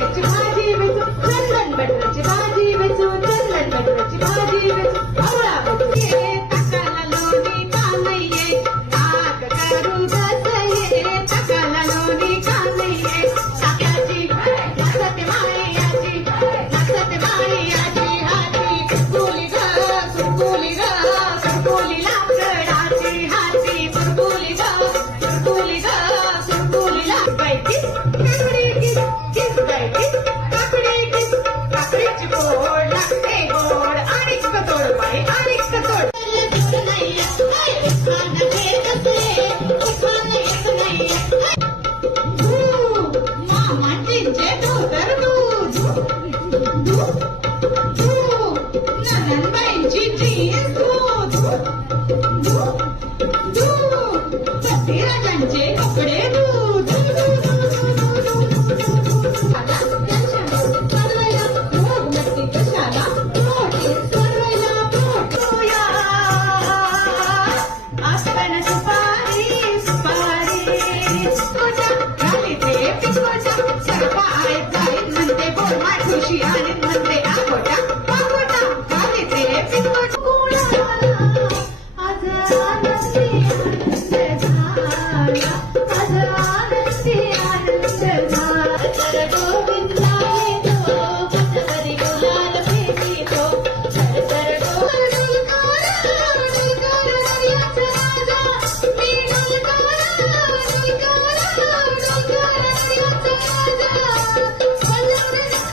बटाट्याची भाजी वेचू चंदन बटाट्याची भाजी वेचू चंदन बटाट्याची भाजी वेचू आवळा बटाटे ताकाला लोणी का नाहीये ताक करू बसये ताकाला लोणी का नाहीये साक्याची नाचते माळी हाती सुरकुली सुरकुली लाकडाची हाती सुरकुली सुरकुली लाकडाची काकडीची गोड लागते गोड आणि कतोड बाई आणि कतोड मामांचे धोतर नंदनबाईंची जीन्स सतीराजांचे कपडे कशाला